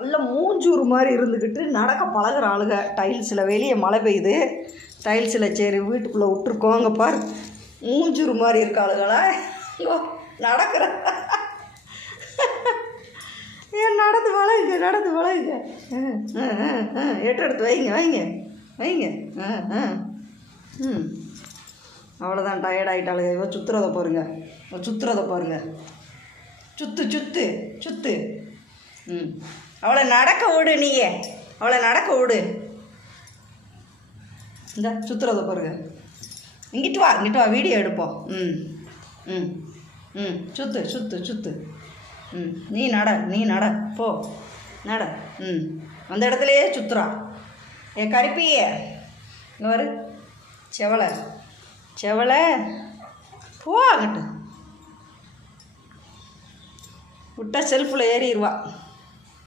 நல்ல மூஞ்சூர் மாதிரி இருந்துக்கிட்டு நடக்க பழகிற ஆளுங்க. டைல்ஸில் வெளியே மழை பெய்யுது, டைல்ஸில் சரி வீட்டுக்குள்ளே விட்டுருக்கோம். அங்கே பாரு மூஞ்சூர் மாதிரி இருக்க ஆளுங்களா நடக்கிற. ஏன் நடந்து வளையுங்க, நடந்து வளையுங்க. எடுத்து வைங்க வைங்க வைங்க. அவ்வளோதான், டயர்ட் ஆகிட்டாளுங்க. இவன் சுற்றுறதை பாருங்க, சுற்றுறதை பாருங்க. சுற்று சுற்று சுற்று. அவளை நடக்க விடு, நீயே அவளை நடக்க விடு. இந்த சுற்றுறதை பாருங்க. இங்கிட்டு வா, இங்கிட்டு வா, வீடியோ எடுப்போம். சுற்று சுற்று சுற்று. நீ நட, நீ நட, போ நட. அந்த இடத்துலையே சுற்றுறா. என் கருப்பியே இங்கே வரு. செவலை செவலை போ அங்கிட்டு. விட்டா செல்ஃபில் ஏறிடுவா.